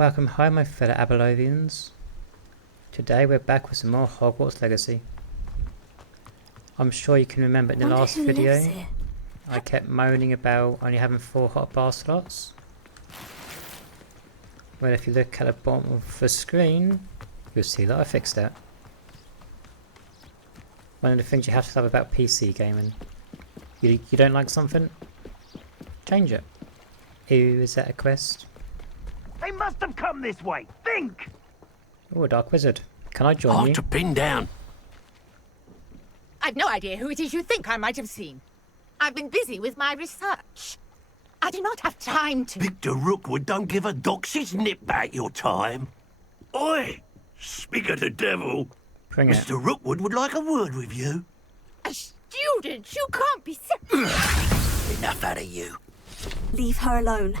Welcome home, my fellow Abelothians. Today we're back with some more Hogwarts Legacy. I'm sure you can remember in the last video I kept moaning about only having 4 hotbar slots. Well, if you look at the bottom of the screen, you'll see that I fixed that. One of the things you have to love about PC gaming. You don't like something? Change it. Ooh, is that a quest? They must have come this way. Think! Oh, a Dark Wizard. Can I join you? Hard to pin down. I've no idea who it is you think I might have seen. I've been busy with my research. I do not have time to... Victor Rookwood don't give a doxy's nip back your time. Oi! Speak of the devil. Bring it. Mr. Rookwood would like a word with you. A student? You can't be... Enough out of you. Leave her alone.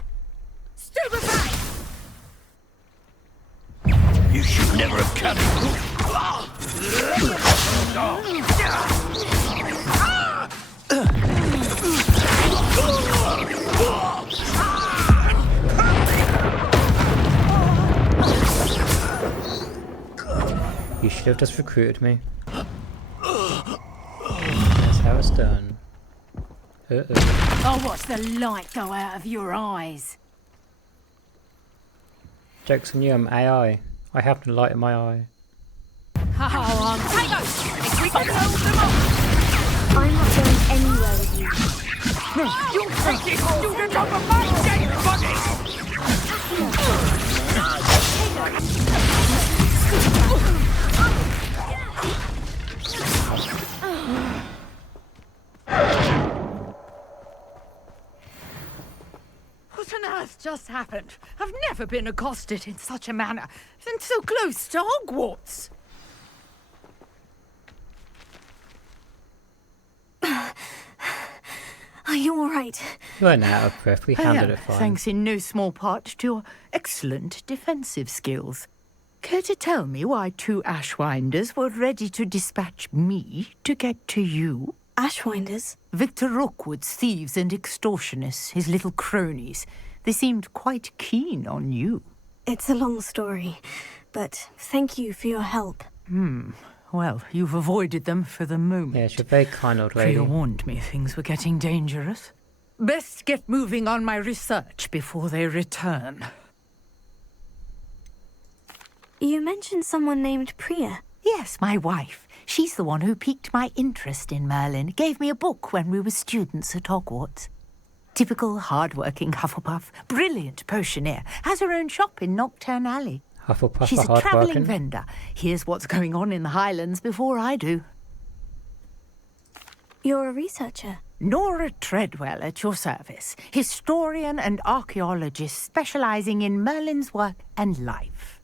Stupefy! You should never have come. You should have just recruited me. That's how it's done. I'll watch the light go out of your eyes. Joke's on you, I'm AI. I have the light in my eye. Oh, Take us! If we can hold them off! I'm not going anywhere with you. You take this student off of my dead body! what on earth just happened? I've never been accosted in such a manner, and so close to Hogwarts. Are you all right? You weren't out of breath, we handled it fine. Thanks in no small part to your excellent defensive skills. Care to tell me why 2 Ashwinders were ready to dispatch me to get to you? Ashwinders? Victor Rookwood's thieves and extortionists, his little cronies. They seemed quite keen on you. It's a long story, but thank you for your help. Well, you've avoided them for the moment. Yes, you're a very kind old lady. Priya warned me things were getting dangerous. Best get moving on my research before they return. You mentioned someone named Priya. Yes, my wife. She's the one who piqued my interest in Merlin. Gave me a book when we were students at Hogwarts. Typical hard-working Hufflepuff. Brilliant potioneer. Has her own shop in Knockturn Alley. Hufflepuff She's are a travelling hard-working. vendor. Here's what's going on in the Highlands before I do. You're a researcher. Nora Treadwell at your service. Historian and archaeologist specialising in Merlin's work and life.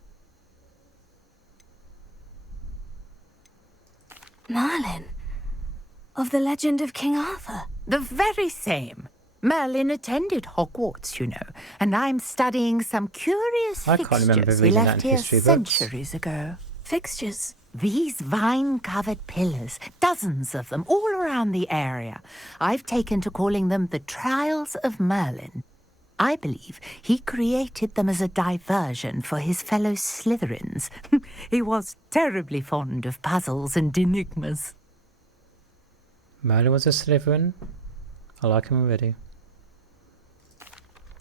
Merlin? Of the legend of King Arthur? The very same. Merlin attended Hogwarts, you know, and I'm studying some curious I can't remember fixtures we reading that left in here history books. centuries ago. Fixtures? These vine-covered pillars, dozens of them, all around the area. I've taken to calling them the Trials of Merlin. I believe he created them as a diversion for his fellow Slytherins. He was terribly fond of puzzles and enigmas. Merlin was a Slytherin. I like him already.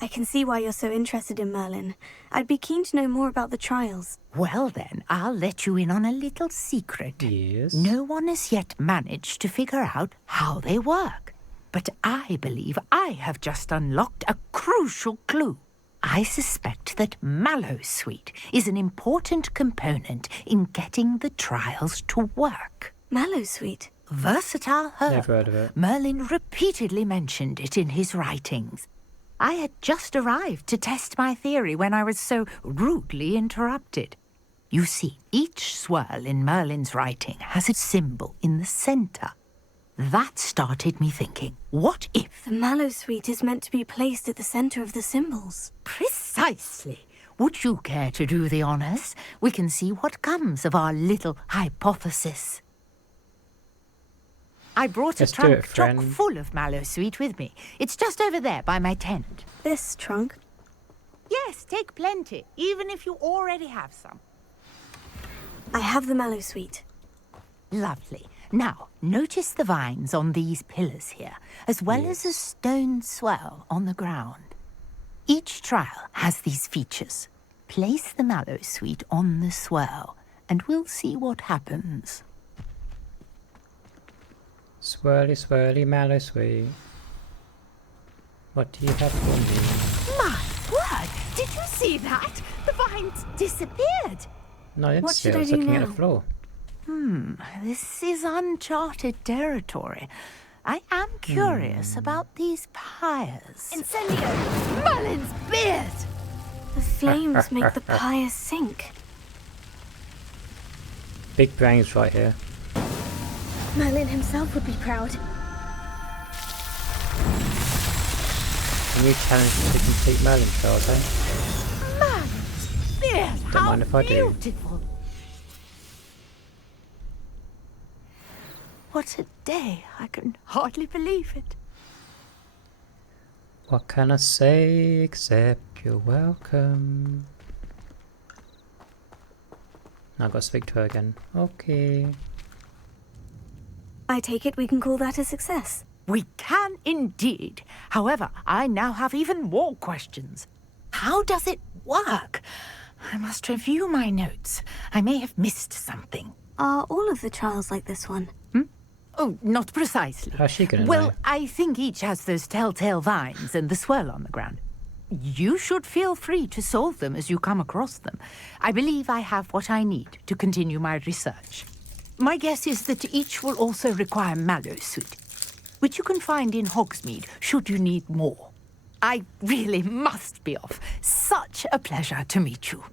I can see why you're so interested in Merlin. I'd be keen to know more about the trials. Well then, I'll let you in on a little secret. Yes. No one has yet managed to figure out how they work. But I believe I have just unlocked a crucial clue. I suspect that Mallowsweet is an important component in getting the trials to work. Mallowsweet? Versatile herb. Never heard of it. Merlin repeatedly mentioned it in his writings. I had just arrived to test my theory when I was so rudely interrupted. You see, each swirl in Merlin's writing has a symbol in the centre. That started me thinking, what if... The Mallowsweet is meant to be placed at the centre of the symbols. Precisely. Would you care to do the honours? We can see what comes of our little hypothesis. I brought Let's a do trunk it, chock friend. full of Mallowsweet with me. It's just over there by my tent. This trunk? Yes, take plenty, even if you already have some. I have the mallow sweet. Lovely. Now, notice the vines on these pillars here, as well as a stone swell on the ground. Each trial has these features. Place the mallow sweet on the swell, and we'll see what happens. Swirly, swirly, mallow sweet. What do you have for me? My word! Did you see that? The vines disappeared. No, I didn't What see it. should I was I do looking at now? the floor. This is uncharted territory. I am curious about these pyres. Incendio! Merlin's beard! The flames make the pyre sink. Big brains right here. Merlin himself would be proud. A new challenge to the complete Merlin trials, eh? Merlin's beard! Don't How mind if I do. beautiful! What a day! I can hardly believe it. What can I say except you're welcome? Now I've got to speak to her again. Okay. I take it we can call that a success. We can indeed. However, I now have even more questions. How does it work? I must review my notes. I may have missed something. Are all of the trials like this one? Oh, not precisely. How's she gonna Well, know? I think each has those telltale vines and the swirl on the ground. You should feel free to solve them as you come across them. I believe I have what I need to continue my research. My guess is that each will also require mallow sweet, which you can find in Hogsmeade should you need more. I really must be off. Such a pleasure to meet you.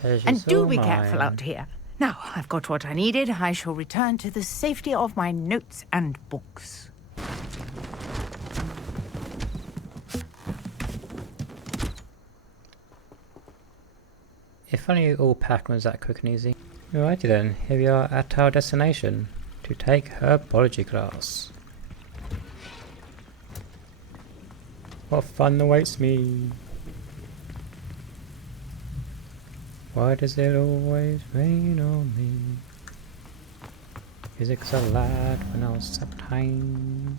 Pleasure's And do all be careful mine. out here. Now, I've got what I needed. I shall return to the safety of my notes and books. If only all packing was that quick and easy. Alrighty then, here we are at our destination to take herbology class. What fun awaits me! Why does it always rain on me? Is it 'cause I lied when I was 17?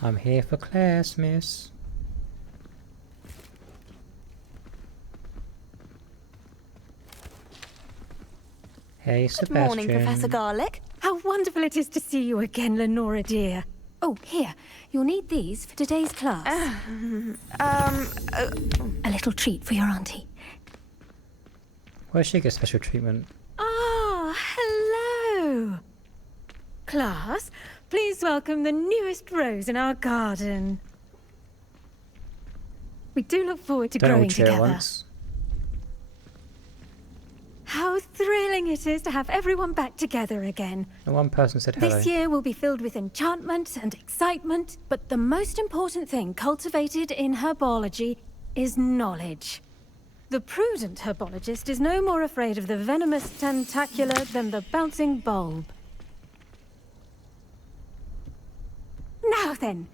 I'm here for class, miss. Hey, Good Sebastian. morning, Professor Garlick. How wonderful it is to see you again, Lenora dear. Oh, here, you'll need these for today's class. A little treat for your auntie. Why does she get special treatment? Ah, hello. Class, please welcome the newest rose in our garden. We do look forward to Don't all growing cheer at together. once. How thrilling it is to have everyone back together again. And one person said hello. This year will be filled with enchantment and excitement, but the most important thing cultivated in herbology is knowledge. The prudent herbologist is no more afraid of the venomous tentacula than the bouncing bulb. Now then,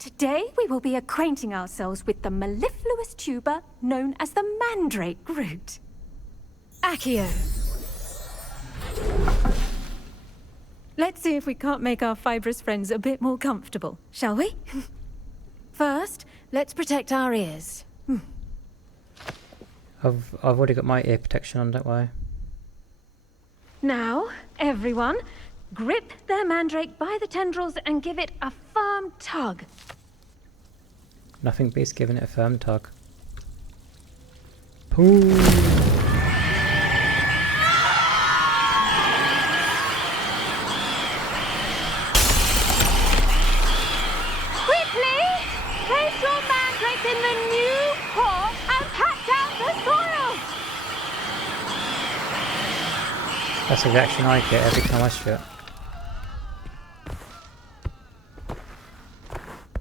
today we will be acquainting ourselves with the mellifluous tuber known as the mandrake root. Accio. Let's see if we can't make our fibrous friends a bit more comfortable, shall we? First, let's protect our ears. I've already got my ear protection on, don't worry. Now, everyone, grip their mandrake by the tendrils and give it a firm tug. Nothing beats giving it a firm tug. Pooh! Quickly, place your mandrake in the new pot and pat down the soil. That's the reaction I get every time I strip.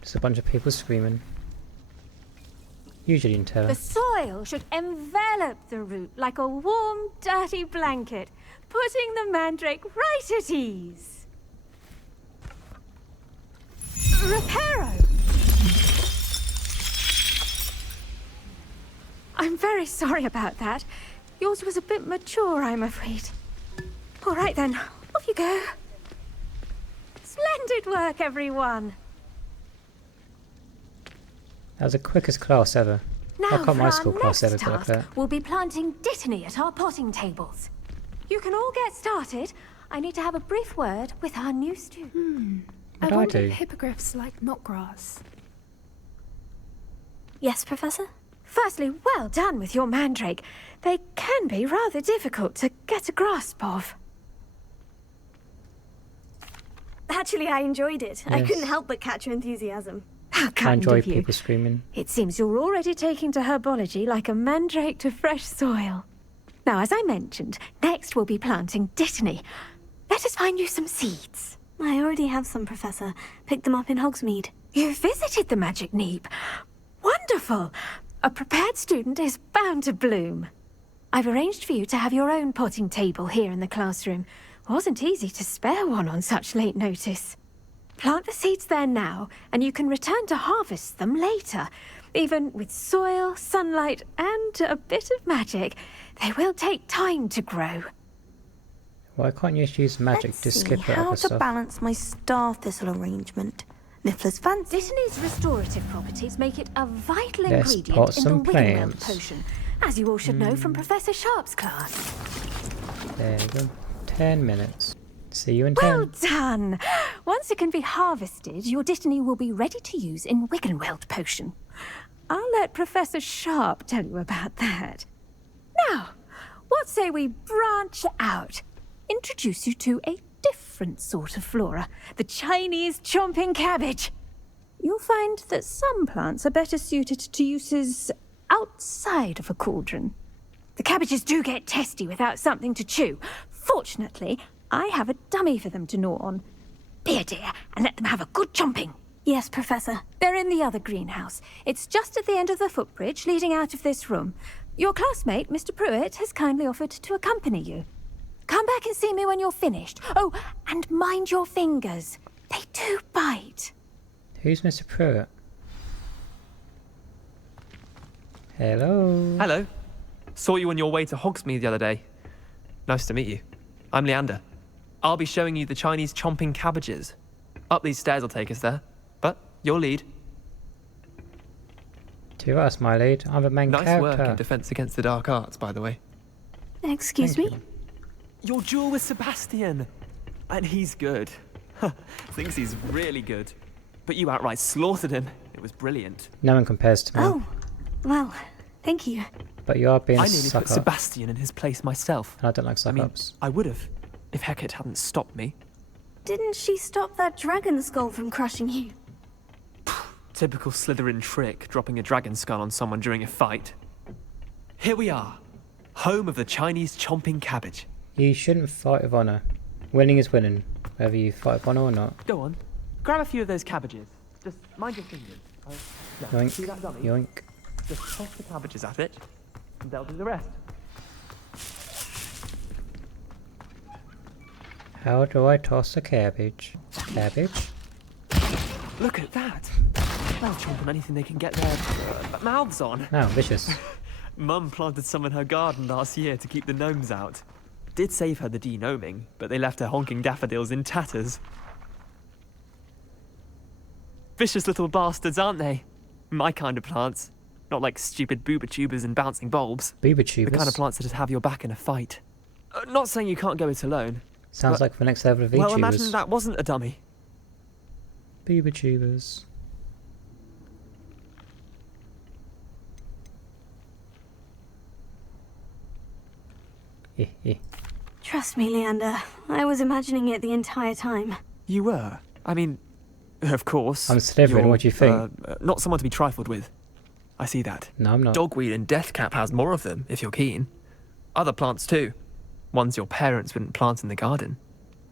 Just a bunch of people screaming. Usually in terror. The soil should envelop the root like a warm, dirty blanket, putting the mandrake right at ease. Repair very sorry about that. Yours was a bit mature, I'm afraid. All right then, off you go. Splendid work, everyone. That was the quickest class ever. Now, I can't for my our school class next ever be like task, that. we'll be planting dittany at our potting tables. You can all get started. I need to have a brief word with our new student. What do I do? Hippogriffs like not grass. Yes, Professor? Firstly, well done with your mandrake. They can be rather difficult to get a grasp of. Actually, I enjoyed it. I Yes. couldn't help but catch your enthusiasm. How I kind enjoy of you. people screaming. It seems you're already taking to herbology like a mandrake to fresh soil. Now, as I mentioned, next we'll be planting dittany. Let us find you some seeds. I already have some, Professor. Picked them up in Hogsmeade. You visited the Magic Neep. Wonderful! A prepared student is bound to bloom. I've arranged for you to have your own potting table here in the classroom. Wasn't easy to spare one on such late notice. Plant the seeds there now, and you can return to harvest them later. Even with soil, sunlight, and a bit of magic, they will take time to grow. Why can't you just use magic to skip it how other to stuff? balance my star thistle arrangement. Niffler's fancy. Dittany's restorative properties make it a vital Let's ingredient pot in the some Wiggenweld plants. potion, as you all should know from Professor Sharp's class. There we go. 10 minutes. See you in 10. Well done! Once it can be harvested, your dittany will be ready to use in Wiggenweld potion. I'll let Professor Sharp tell you about that. Now, what say we branch out? Introduce you to a different sort of flora, the Chinese chomping cabbage. You'll find that some plants are better suited to uses outside of a cauldron. The cabbages do get testy without something to chew. Fortunately, I have a dummy for them to gnaw on. Be a dear and let them have a good chomping. Yes, Professor. They're in the other greenhouse. It's just at the end of the footbridge leading out of this room. Your classmate, Mr. Pruitt, has kindly offered to accompany you. Come back and see me when you're finished. Oh, and mind your fingers. They do bite. Who's Mr. Pruitt? Hello? Hello. Saw you on your way to Hogsmeade the other day. Nice to meet you. I'm Leander. I'll be showing you the Chinese chomping cabbages. Up these stairs will take us there. But your lead. To us, my lead. I'm the main Nice character. work in Defense Against the Dark Arts, by the way. Excuse Thank me? you. Your duel with Sebastian. And he's good. Thinks he's really good. But you outright slaughtered him. It was brilliant. No one compares to me. Oh, well, thank you. But you are being I a nearly suck put up. Sebastian in his place myself. And I don't like I suck mean, ups. I would have, if Hecate hadn't stopped me. Didn't she stop that dragon skull from crushing you? Typical Slytherin trick, dropping a dragon skull on someone during a fight. Here we are, home of the Chinese chomping cabbage. You shouldn't fight with honour. Winning is winning, whether you fight with honour or not. Go on, grab a few of those cabbages. Just mind your fingers. Now, see that Yoink, dummy? yoink. Just toss the cabbages at it, and they'll do the rest. How do I toss a cabbage? Cabbage? Look at that. They'll chomp on anything they can get their mouths on. Oh, vicious. Mum planted some in her garden last year to keep the gnomes out. Did save her the de-gnoming, but they left her honking daffodils in tatters. Vicious little bastards, aren't they? My kind of plants. Not like stupid booba tubers and bouncing bulbs. Booba The tubers. kind of plants that just have your back in a fight. Not saying you can't go it alone. Sounds but- like the next level of Well, VTubers. imagine that wasn't a dummy. Booba tubers. Trust me, Leander. I was imagining it the entire time. You were. I mean, of course. I'm Slytherin, you're, what do you think? Not someone to be trifled with. I see that. No, I'm not. Dogweed and Deathcap has more of them, if you're keen. Other plants too. Ones your parents wouldn't plant in the garden.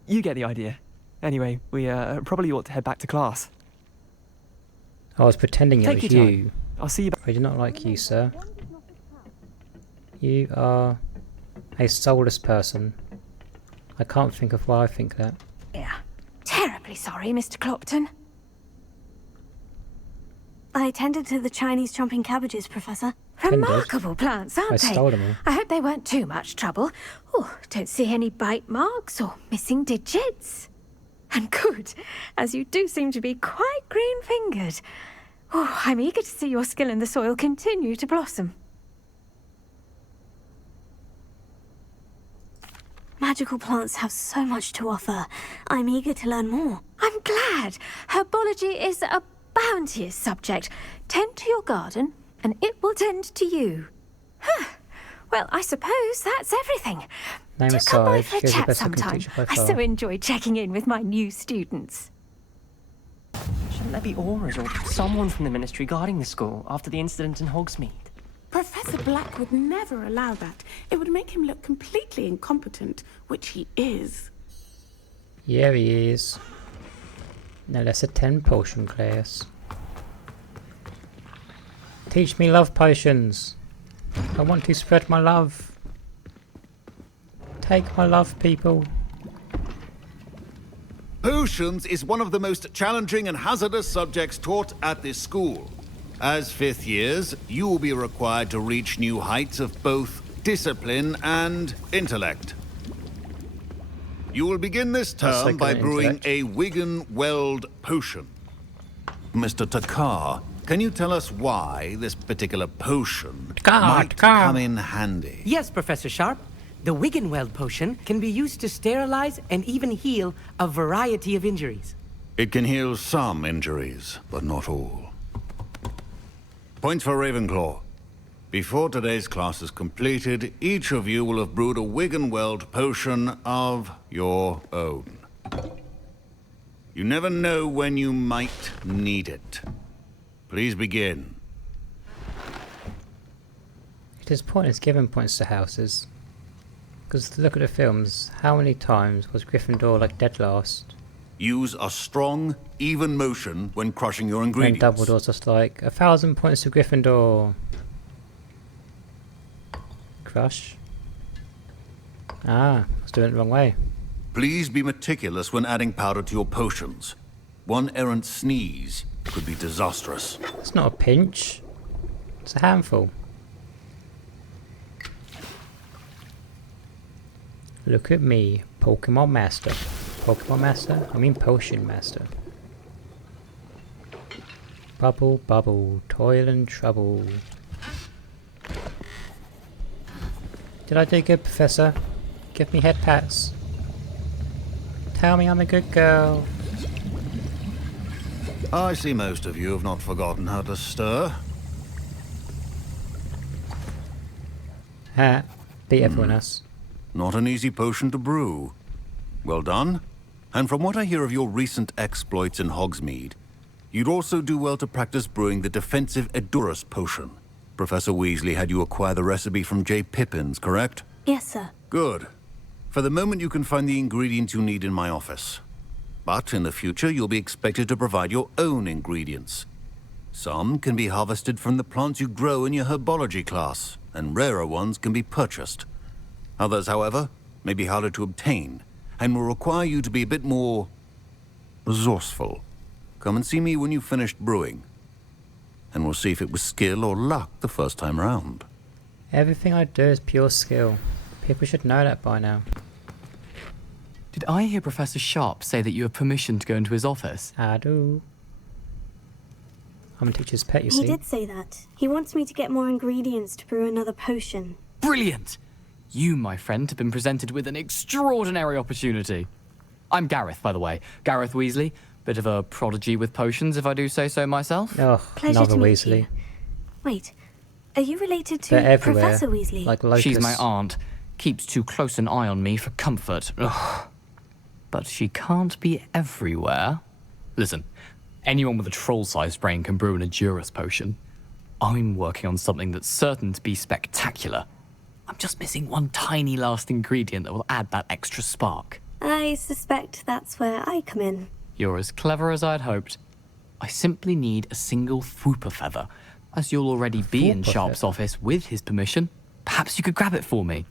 You get the idea. Anyway, we probably ought to head back to class. I was pretending it Take was your you. time. I'll see you back. I do not like you, sir. You are a soulless person. I can't think of why I think that. Yeah. Terribly sorry, Mr. Clopton. I tended to the Chinese chomping cabbages, Professor. Remarkable plants, aren't I they? stole them all. I hope they weren't too much trouble. Oh, don't see any bite marks or missing digits. And good, as you do seem to be quite green-fingered. Oh, I'm eager to see your skill in the soil continue to blossom. Magical plants have so much to offer. I'm eager to learn more. I'm glad. Herbology is a bounteous subject. Tend to your garden, and it will tend to you. Huh. Well, I suppose that's everything. Name Do aside, come by for a she was the chat best looking sometime. teacher by I far. so enjoy checking in with my new students. Shouldn't there be auras or someone from the ministry guarding the school after the incident in Hogsmeade? Professor Black would never allow that. It would make him look completely incompetent, which he is. Yeah, he is. Now let's attend potion class. Teach me love potions. I want to spread my love. Take my love, people. Potions is one of the most challenging and hazardous subjects taught at this school. As fifth years, you will be required to reach new heights of both discipline and intellect. You will begin this term by brewing a Wigan-Weld potion. Mr. Takar, can you tell us why this particular potion might come in handy? Yes, Professor Sharp. The Wiggenweld potion can be used to sterilize and even heal a variety of injuries. It can heal some injuries, but not all. Points for Ravenclaw. Before today's class is completed, each of you will have brewed a Wiggenweld potion of your own. You never know when you might need it. Please begin. It is pointless giving points to houses. Because look at the films, how many times was Gryffindor like dead last? Use a strong, even motion when crushing your And ingredients. Dumbledore's just like, 1,000 points to Gryffindor. Crush. Ah, I was doing it the wrong way. Please be meticulous when adding powder to your potions. One errant sneeze could be disastrous. It's not a pinch. It's a handful. Look at me, Pokemon Master. Pokemon Master? I mean Potion Master. Bubble, bubble, toil and trouble. Did I do good, Professor? Give me head pats. Tell me I'm a good girl. I see most of you have not forgotten how to stir. Ha. Beat everyone else. Not an easy potion to brew. Well done. And from what I hear of your recent exploits in Hogsmeade, you'd also do well to practice brewing the defensive Edurus potion. Professor Weasley had you acquire the recipe from J. Pippins, correct? Yes, sir. Good. For the moment you can find the ingredients you need in my office. But in the future you'll be expected to provide your own ingredients. Some can be harvested from the plants you grow in your herbology class, and rarer ones can be purchased. Others, however, may be harder to obtain, and will require you to be a bit more resourceful. Come and see me when you've finished brewing, and we'll see if it was skill or luck the first time round. Everything I do is pure skill. People should know that by now. Did I hear Professor Sharp say that you have permission to go into his office? I do. I'm a teacher's pet, you He see. did say that. He wants me to get more ingredients to brew another potion. Brilliant! You, my friend, have been presented with an extraordinary opportunity. I'm Gareth, by the way. Gareth Weasley. Bit of a prodigy with potions, if I do say so myself. Oh, Pleasure another to meet Weasley. you. Wait, are you related They're to everywhere. Professor Weasley? Like locusts. She's my aunt. Keeps too close an eye on me for comfort. Ugh. But she can't be everywhere. Listen, anyone with a troll-sized brain can brew an Edurus potion. I'm working on something that's certain to be spectacular. I'm just missing one tiny last ingredient that will add that extra spark. I suspect that's where I come in. You're as clever as I'd hoped. I simply need a single Fwooper feather. As you'll already be in Fwooper Sharp's feather? office with his permission, perhaps you could grab it for me.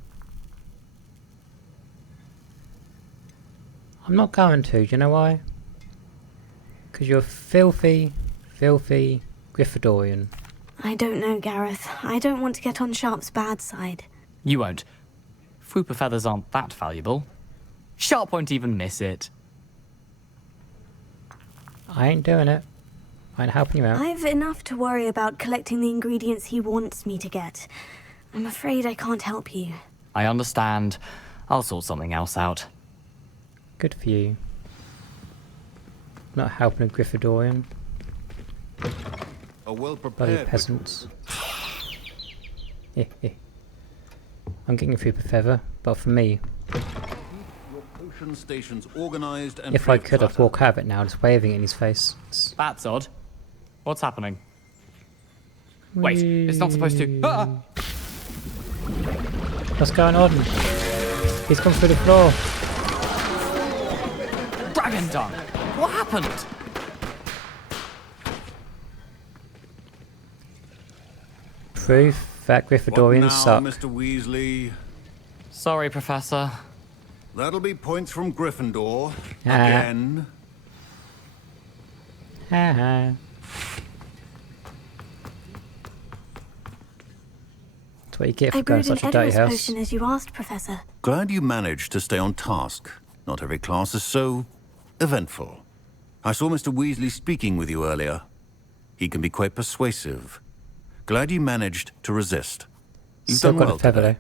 I'm not going to, do you know why? Because you're filthy, filthy Gryffindorian? I don't know, Gareth. I don't want to get on Sharp's bad side. You won't. Fwooper feathers aren't that valuable. Sharp won't even miss it. I ain't doing it. I ain't helping you out. I've enough to worry about collecting the ingredients he wants me to get. I'm afraid I can't help you. I understand. I'll sort something else out. Good for you. Not helping a Gryffindorian. A Bloody well-prepared peasants. I'm getting a Fwooper feather, but for me, your potion stations organized and if I could, I'd walk out of it now, just waving it in his face. That's odd. What's happening? Wait, it's not supposed to. Ah! What's going on? He's come through the floor. Dragon Dung! What happened? Proof that Gryffindorians suck. Mr. Weasley? Sorry, Professor. That'll be points from Gryffindor. Ah. Again. Haha. That's what you get for I going brewed to an such a dirty Edwards house. potion as you asked, Professor. Glad you managed to stay on task. Not every class is so eventful. I saw Mr. Weasley speaking with you earlier. He can be quite persuasive. Glad you managed to resist. You've Still done got well a feather today.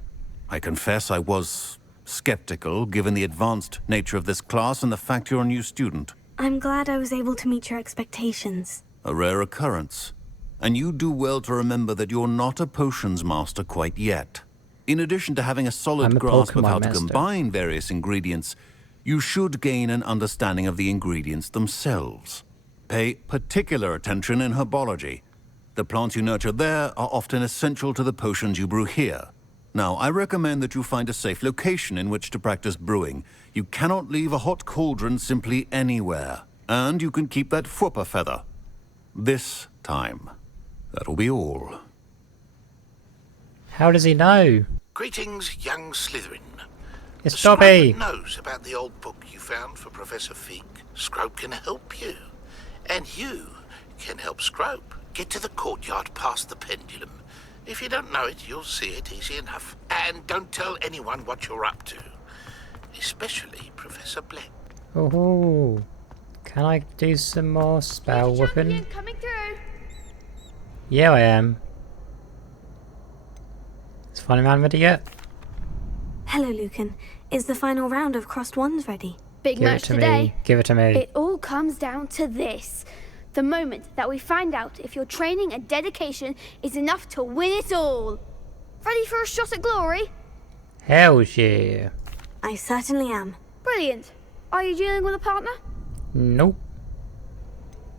though. I confess I was skeptical, given the advanced nature of this class and the fact you're a new student. I'm glad I was able to meet your expectations. A rare occurrence. And you do well to remember that you're not a potions master quite yet. In addition to having a solid I'm a grasp of Pokemon how to master. combine various ingredients, you should gain an understanding of the ingredients themselves. Pay particular attention in herbology. The plants you nurture there are often essential to the potions you brew here. Now, I recommend that you find a safe location in which to practice brewing. You cannot leave a hot cauldron simply anywhere. And you can keep that Fwooper feather. This time. That'll be all. How does he know? Greetings, young Slytherin. It's Scrope Dobby. knows about the old book you found for Professor Fig. Scrope can help you. And you can help Scrope get to the courtyard past the pendulum. If you don't know it, you'll see it easy enough. And don't tell anyone what you're up to. Especially Professor Black. Oh, can I do some more spell whipping? Coming through. Yeah, I am. Is Funny Man ready yet? Hello, Lucan. Is the final round of Crossed Wands ready? Big Give it match to today. me. Give it to me. It all comes down to this. The moment that we find out if your training and dedication is enough to win it all. Ready for a shot at glory? Hell yeah. I certainly am. Brilliant. Are you dealing with a partner? Nope.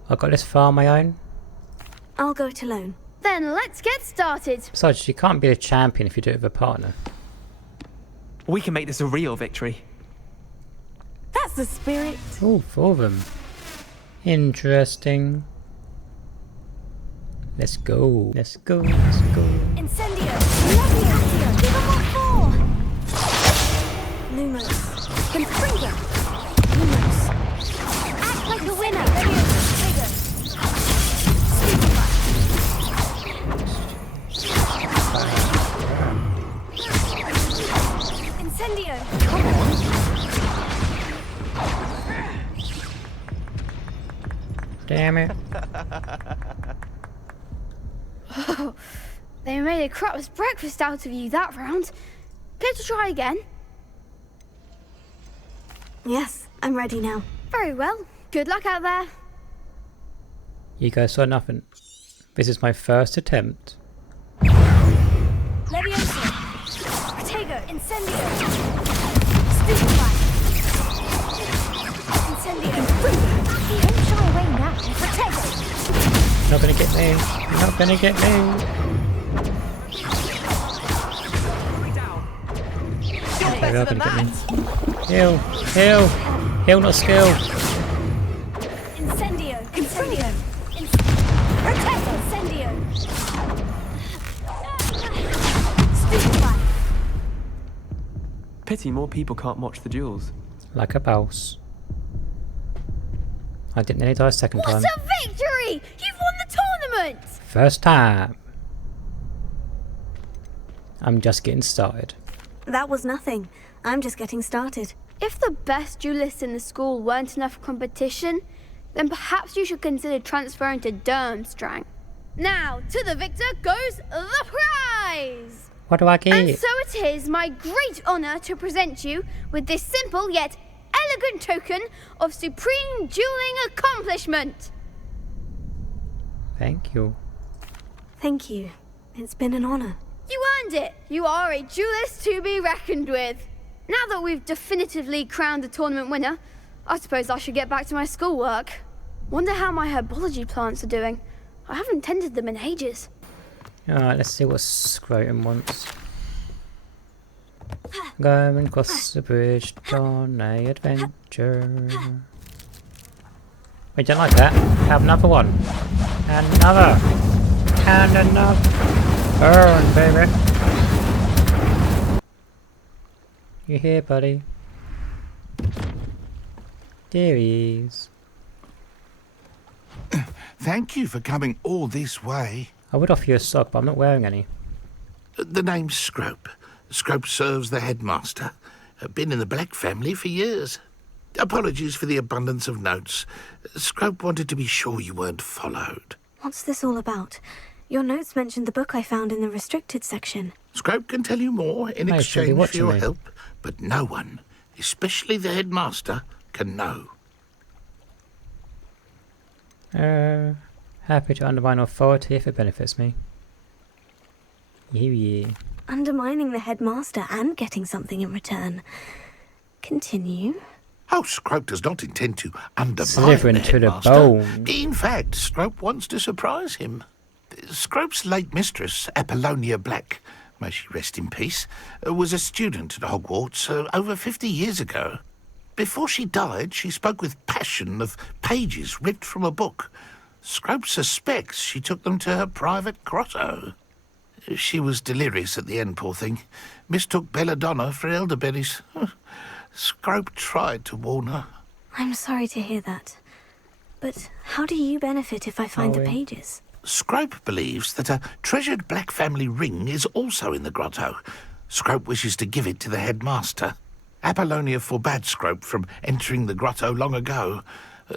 I got this far on my own. I'll go it alone. Then let's get started. Besides, you can't be a champion if you do it with a partner. We can make this a real victory. That's the spirit. Oh, 4 of them. Interesting. Let's go. Let's go. Let's go. Incendio. Leviatio. Give them all 4. Lumos. Confringo. Lumos. Act like a winner. Trigger. Incendio. Come on. Damn it. Oh, they made a crap's breakfast out of you that round. Care to try again? Yes, I'm ready now. Very well. Good luck out there. You guys saw nothing. This is my first attempt. Leviosa. Protego. Incendio. Stupefy. Incendio. Don't shy away now. Protego. Not gonna get me. You're not gonna get me. They are gonna get me. Heal. Heal. Heal, not skill. Incendio. Incendio. Protego. Incendio. Stupefy. Pity more people can't watch the duels. Like a boss. I didn't nearly die a second time. What a victory! You've won the tournament! First time. I'm just getting started. That was nothing. I'm just getting started. If the best duelists in the school weren't enough competition, then perhaps you should consider transferring to Durmstrang. Now, to the victor goes the prize! What do I get? And so it is my great honour to present you with this simple yet elegant token of supreme dueling accomplishment. Thank you. Thank you. It's been an honour. You earned it. You are a duelist to be reckoned with. Now that we've definitively crowned the tournament winner, I suppose I should get back to my schoolwork. Wonder how my herbology plants are doing. I haven't tended them in ages. Alright, let's see what Scrotum wants. Going across the bridge on a adventure. We don't like that. Have another one. Another. And another. Burn, baby. You here, buddy? There he is. Thank you for coming all this way. I would offer you a sock, but I'm not wearing any. The name's Scrope. Scrope serves the headmaster. Been in the Black family for years. Apologies for the abundance of notes. Scrope wanted to be sure you weren't followed. What's this all about? Your notes mentioned the book I found in the restricted section. Scrope can tell you more in Hey, she'll be exchange for watching your me. help, but no one, especially the headmaster, can know. Happy to undermine authority if it benefits me. Yeah. Undermining the headmaster and getting something in return. Continue. Oh, Scrope does not intend to undermine Slithering the to the headmaster. bone. In fact, Scrope wants to surprise him. Scrope's late mistress, Apollonia Black, may she rest in peace, was a student at Hogwarts over 50 years ago. Before she died, she spoke with passion of pages ripped from a book. Scrope suspects she took them to her private grotto. She was delirious at the end, poor thing. Mistook belladonna for elderberries. Scrope tried to warn her. I'm sorry to hear that. But how do you benefit if I find the pages? Scrope believes that a treasured Black family ring is also in the grotto. Scrope wishes to give it to the headmaster. Apollonia forbade Scrope from entering the grotto long ago.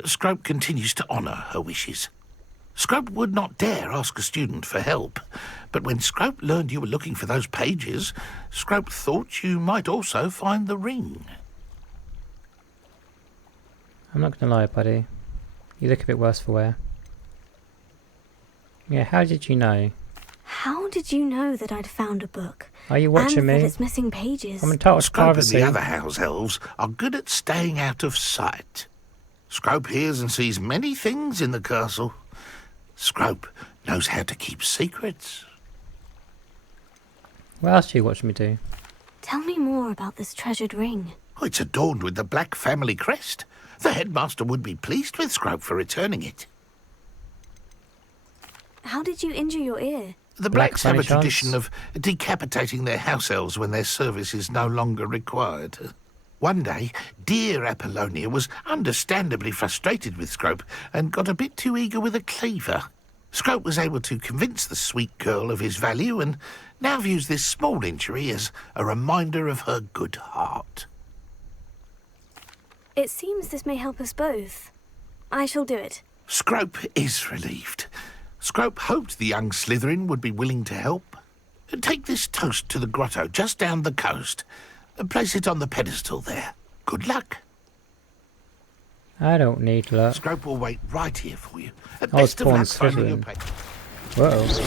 Scrope continues to honour her wishes. Scrope would not dare ask a student for help, but when Scrope learned you were looking for those pages, Scrope thought you might also find the ring. I'm not gonna lie, buddy. You look a bit worse for wear. Yeah, how did you know? How did you know that I'd found a book? Are you watching and me? that it's missing pages? I'm entitled to Scrope and privacy. the other house elves are good at staying out of sight. Scrope hears and sees many things in the castle. Scrope knows how to keep secrets. What else do you watch me do? Tell me more about this treasured ring. Oh, it's adorned with the Black family crest. The headmaster would be pleased with Scrope for returning it. How did you injure your ear? The Blacks have a tradition of decapitating their house elves when their service is no longer required. One day, dear Apollonia was understandably frustrated with Scrope and got a bit too eager with a cleaver. Scrope was able to convince the sweet girl of his value and now views this small injury as a reminder of her good heart. It seems this may help us both. I shall do it. Scrope is relieved. Scrope hoped the young Slytherin would be willing to help. Take this toast to the grotto just down the coast and place it on the pedestal there. Good luck. I don't need luck. Scrope will wait right here for you. I was Best of born luck finding your Slytherin. pa-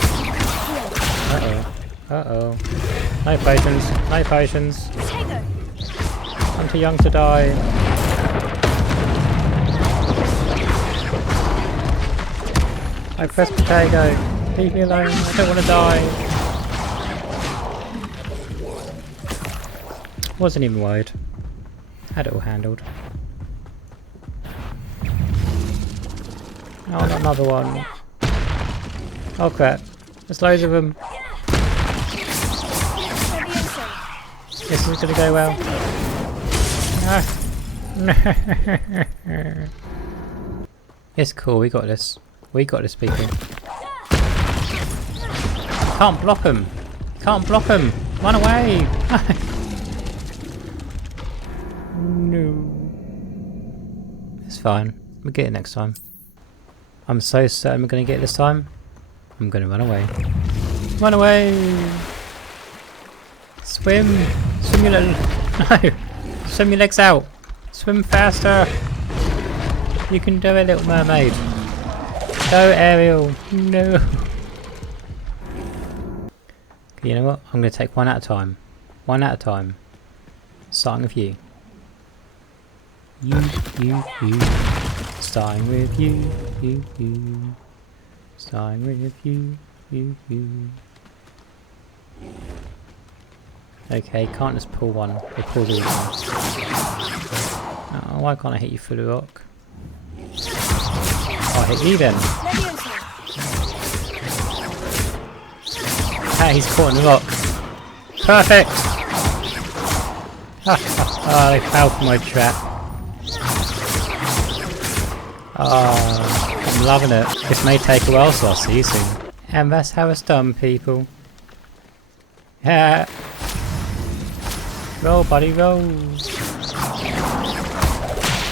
Uh-oh. No patience. No patience. I'm too young to die. I press potato. Leave me alone. I don't want to die. Wasn't even worried. Had it all handled. Oh, not another one. Oh crap. There's loads of them. This is gonna go well. It's cool, we got this. We got this, people. Can't block him. Can't block him. Run away. No. It's fine. We'll get it next time. I'm so certain we're going to get it this time. I'm going to run away. Run away! Swim! Swim your little... No! Swim your legs out! Swim faster! You can do it, Little Mermaid. Go, Ariel! No! Okay, you know what? I'm going to take one at a time. One at a time. Starting with you. You. Starting with you. Starting with you. Okay, can't just pull one. It pulls all of them. Oh, why can't I hit you through the rock? I'll hit you then. Ah, he's caught in the rock. Perfect! Oh, they fell for my trap. Oh, I'm loving it. This may take a while, so I'll see you soon. And that's how it's done, people. Yeah. Roll, buddy, roll.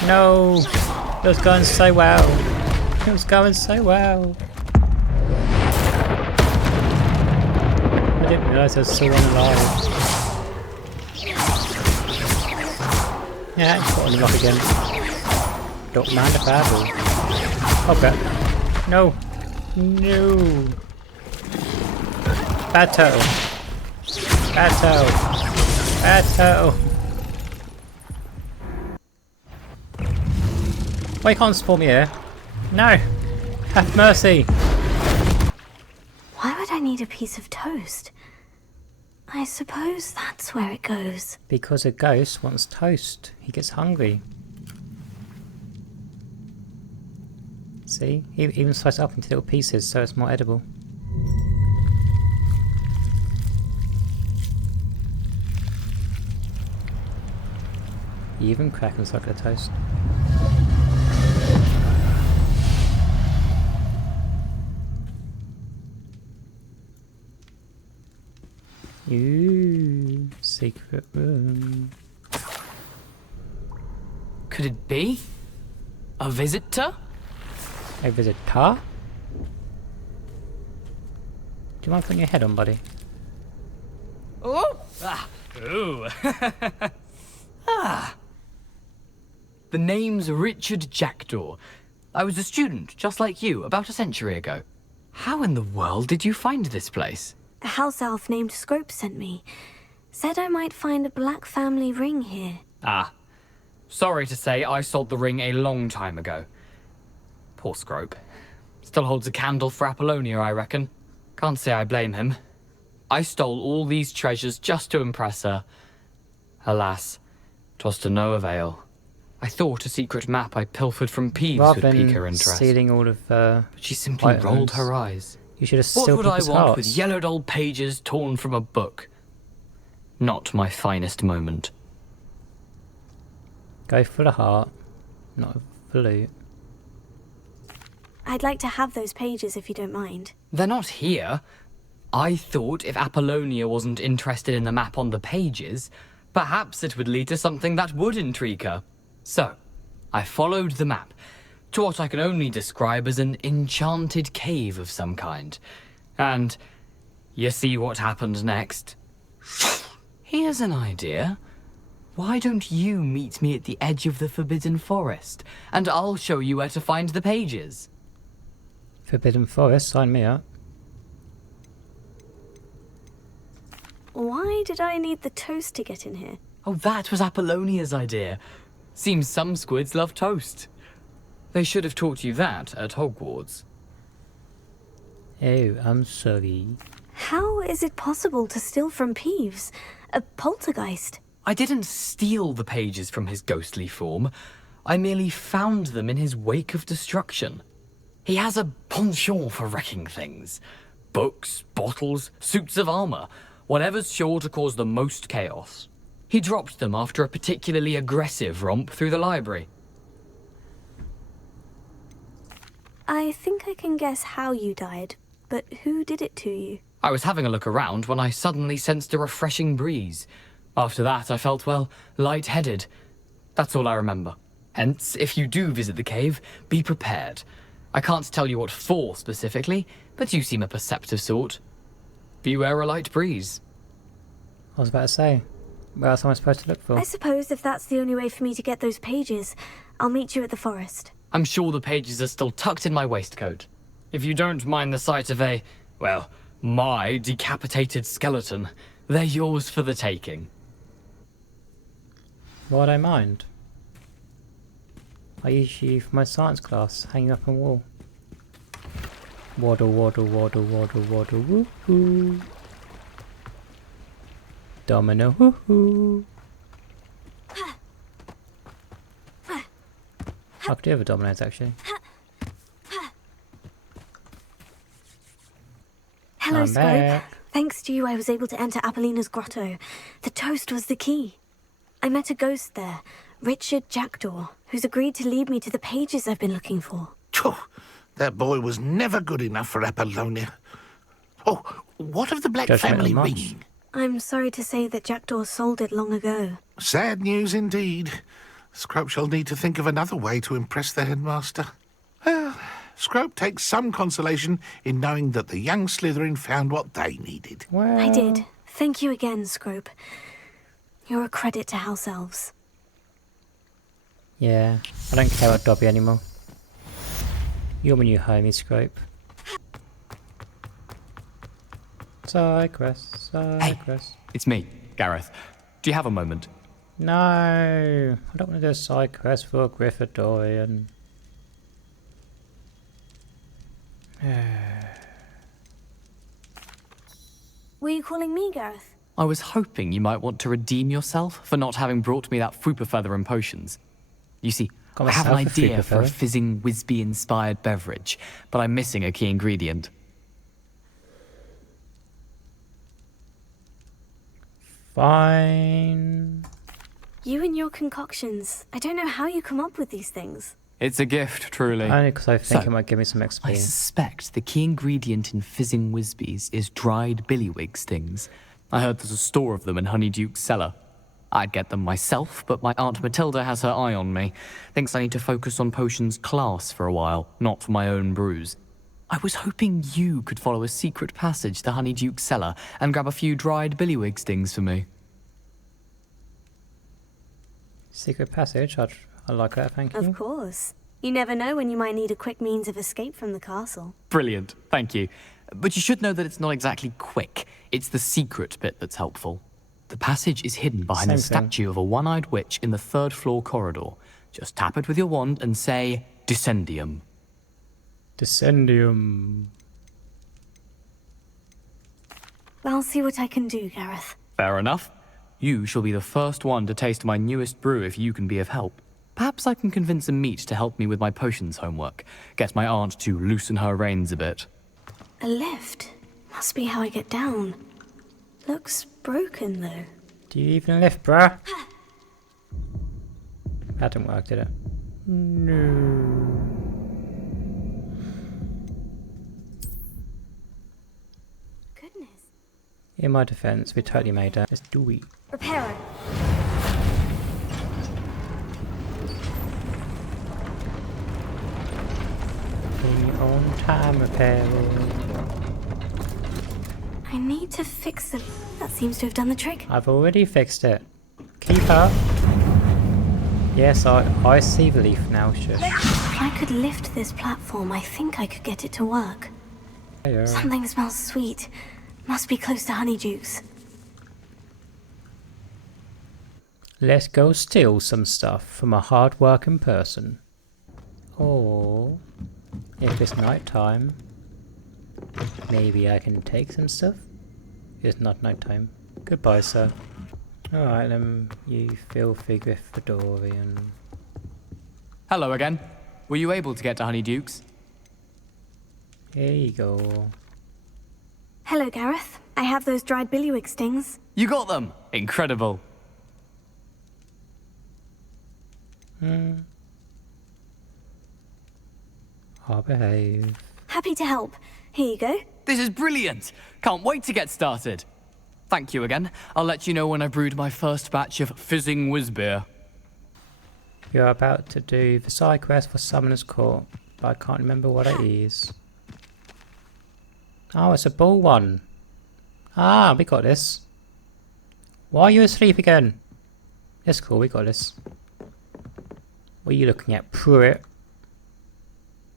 No. It was going so well. It was going so well. I didn't realise there was still one alive. Yeah, it's got on the rock again. Don't mind if I do. Okay. No. No. Bad turtle. Bad turtle. Bad turtle. Why can't spawn me here? No. Have mercy. Why would I need a piece of toast? I suppose that's where it goes. Because a ghost wants toast. He gets hungry. See? He even sliced it up into little pieces so it's more edible. You even crack and suck a toast. Ooh, secret room. Could it be? A visitor? A visitor? Do you mind putting your head on, buddy? Oh! Ah! Ooh! Ah! The name's Richard Jackdaw. I was a student, just like you, about a century ago. How in the world did you find this place? A house elf named Scrope sent me. Said I might find a black family ring here. Ah. Sorry to say, I sold the ring a long time ago. Poor Scrope. Still holds a candle for Apollonia, I reckon. Can't say I blame him. I stole all these treasures just to impress her. Alas, 'twas to no avail. I thought a secret map I pilfered from Peeves Rather would pique than her interest. stealing all of But she simply items, rolled her eyes. You should have What still would I people's want hearts. with yellowed old pages torn from a book? Not my finest moment. Go for the heart, not for loot. I'd like to have those pages if you don't mind. They're not here. I thought if Apollonia wasn't interested in the map on the pages, perhaps it would lead to something that would intrigue her. So, I followed the map to what I can only describe as an enchanted cave of some kind. And you see what happened next? Here's an idea. Why don't you meet me at the edge of the Forbidden Forest, and I'll show you where to find the pages? Forbidden Forest, sign me up. Why did I need the toast to get in here? Oh, that was Apollonia's idea. Seems some squids love toast. They should have taught you that at Hogwarts. Oh, I'm sorry. How is it possible to steal from Peeves? A poltergeist? I didn't steal the pages from his ghostly form. I merely found them in his wake of destruction. He has a penchant for wrecking things. Books, bottles, suits of armor, whatever's sure to cause the most chaos. He dropped them after a particularly aggressive romp through the library. I think I can guess how you died, but who did it to you? I was having a look around when I suddenly sensed a refreshing breeze. After that, I felt, well, lightheaded. That's all I remember. Hence, if you do visit the cave, be prepared. I can't tell you what for specifically, but you seem a perceptive sort. Beware a light breeze. I was about to say, where else am I supposed to look for? I suppose if that's the only way for me to get those pages, I'll meet you at the forest. I'm sure the pages are still tucked in my waistcoat. If you don't mind the sight of a, well, my decapitated skeleton, they're yours for the taking. Why do I mind? I usually for my science class, hanging up on wall. Waddle, waddle, waddle, waddle, waddle, woohoo. Domino, woohoo. I could do with dominoes actually. Hello, I'm Scope. back. Thanks to you, I was able to enter Apollina's grotto. The toast was the key. I met a ghost there, Richard Jackdaw, who's agreed to lead me to the pages I've been looking for. Phew, that boy was never good enough for Apollonia. Oh, what of the Black family ring? I'm sorry to say that Jackdaw sold it long ago. Sad news indeed. Scrope shall need to think of another way to impress the headmaster. Well, Scrope takes some consolation in knowing that the young Slytherin found what they needed. Well, I did. Thank you again, Scrope. You're a credit to House Elves. Yeah, I don't care about Dobby anymore. You're my new homie, Scrope. Side quest, side quest. It's me, Gareth. Do you have a moment? No, I don't want to do a side quest for Gryffindorian. Were you calling me, Gareth? I was hoping you might want to redeem yourself for not having brought me that Fupa Feather and potions. You see, Got I have an myself a idea Fupa for a Feather. fizzing Whizbee-inspired beverage, but I'm missing a key ingredient. Fine. You and your concoctions. I don't know how you come up with these things. It's a gift, truly. Only because I think So, it might give me some XP. I suspect the key ingredient in fizzing Whizbees is dried billywig stings. I heard there's a store of them in Honeyduke's cellar. I'd get them myself, but my Aunt Matilda has her eye on me. Thinks I need to focus on potions class for a while, not for my own brews. I was hoping you could follow a secret passage to Honeyduke's cellar and grab a few dried billywig stings for me. Secret passage? I like that, thank you. Of course. You never know when you might need a quick means of escape from the castle. Brilliant, thank you. But you should know that it's not exactly quick. It's the secret bit that's helpful. The passage is hidden behind Same the thing. statue of a one-eyed witch in the third-floor corridor. Just tap it with your wand and say, Descendium. Descendium. I'll see what I can do, Gareth. Fair enough. You shall be the first one to taste my newest brew if you can be of help. Perhaps I can convince a meat to help me with my potions homework. Get my aunt to loosen her reins a bit. A lift? Must be how I get down. Looks broken, though. Do you even lift, bruh? That didn't work, did it? No. Goodness. In my defense, we totally made that. Let's do it. Reparo. In your own time, Reparo. I need to fix them. That seems to have done the trick. I've already fixed it. Keep up. Yes, I see the leaf now, shush. If I could lift this platform, I think I could get it to work. Heyo. Something smells sweet. Must be close to Honeyduke's. Let's go steal some stuff from a hard-working person. Or, if it's night time, maybe I can take some stuff? It's not night time. Goodbye, sir. Alright then, you filthy Gryffindorian. Hello again. Were you able to get to Honeyduke's? Here you go. Hello, Gareth. I have those dried billywig stings. You got them! Incredible. I'll behave. Happy to help. Here you go. This is brilliant! Can't wait to get started. Thank you again. I'll let you know when I brewed my first batch of fizzing whiz-beer. You're about to do the side quest for Summoner's Court, but I can't remember what it is. Oh, it's a ball one. Ah, we got this. Why are you asleep again? It's cool, we got this. What are you looking at, Pruitt?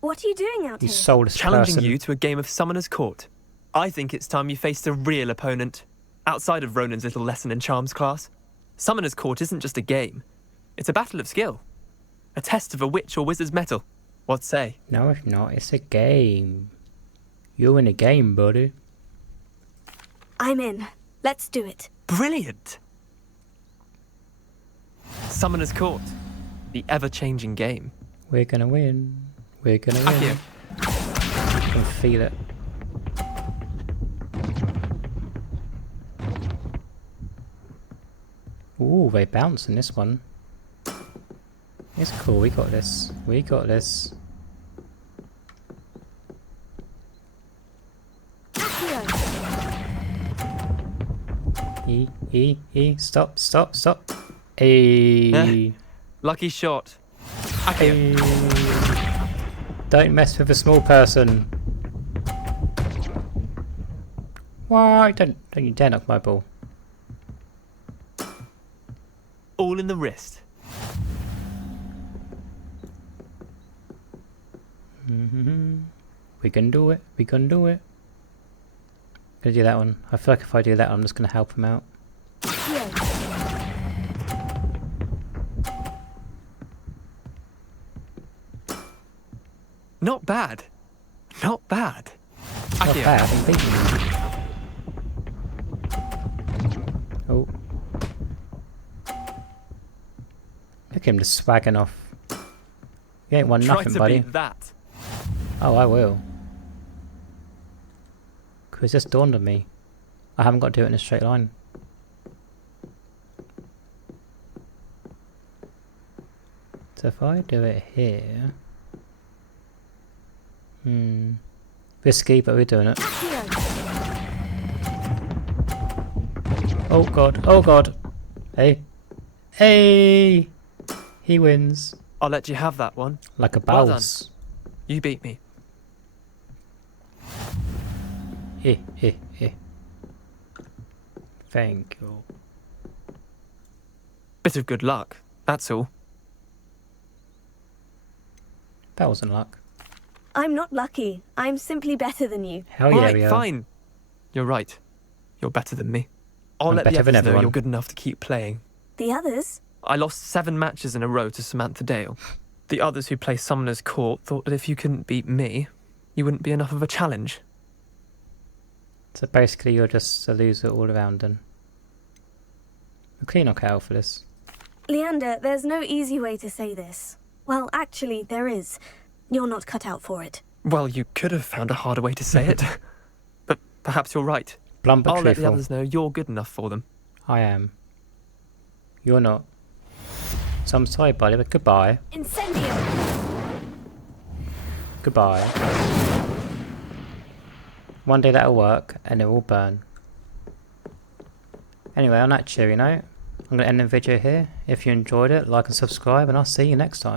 What are you doing out You here? soulless Challenging person. you to a game of Summoner's Court. I think it's time you faced a real opponent, outside of Ronan's little lesson in charms class. Summoner's Court isn't just a game. It's a battle of skill. A test of a witch or wizard's mettle. What say? No, it's not. It's a game. You're in a game, buddy. I'm in. Let's do it. Brilliant! Summoner's Court. The ever-changing game. We're gonna win. We're gonna win. Accio. I can feel it. Ooh, they bounce in this one. It's cool, we got this. We got this. Stop, stop, stop. Lucky shot. Accio. Don't mess with a small person. Why? Don't you dare knock my ball. All in the wrist. We can do it. We can do it. Gonna do that one. I feel like if I do that, I'm just gonna help him out. Not bad. Not bad. Not Accio. bad. I'm beating him. Oh. Look at him just swagging off. You ain't won Try nothing, to buddy. beat that. Oh, I will. Because it just dawned on me. I haven't got to do it in a straight line. So if I do it here... Risky, but we're doing it. Oh god, oh god! Hey. Hey! He wins. I'll let you have that one. Like a Well done. boss. You beat me. Thank you. Bit of good luck, that's all. That wasn't luck. I'm not lucky. I'm simply better than you. Hell yeah, Alright, we are. fine. You're right. You're better than me. I'll I'm let the better than others know everyone. you're good enough to keep playing. The others? I lost 7 matches in a row to Samantha Dale. The others who play Summoner's Court thought that if you couldn't beat me, you wouldn't be enough of a challenge. So basically you're just a loser all around then. We're clean knock out for this. Leander, there's no easy way to say this. Well, actually, there is. You're not cut out for it. Well, you could have found a harder way to say it. But perhaps you're right. Blunt but I'll let the truthful. others know you're good enough for them. I am. You're not. So I'm sorry, buddy, but goodbye. Incendio! Goodbye. One day that'll work, and it will burn. Anyway, on that cheery note, I'm going to end the video here. If you enjoyed it, like and subscribe, and I'll see you next time.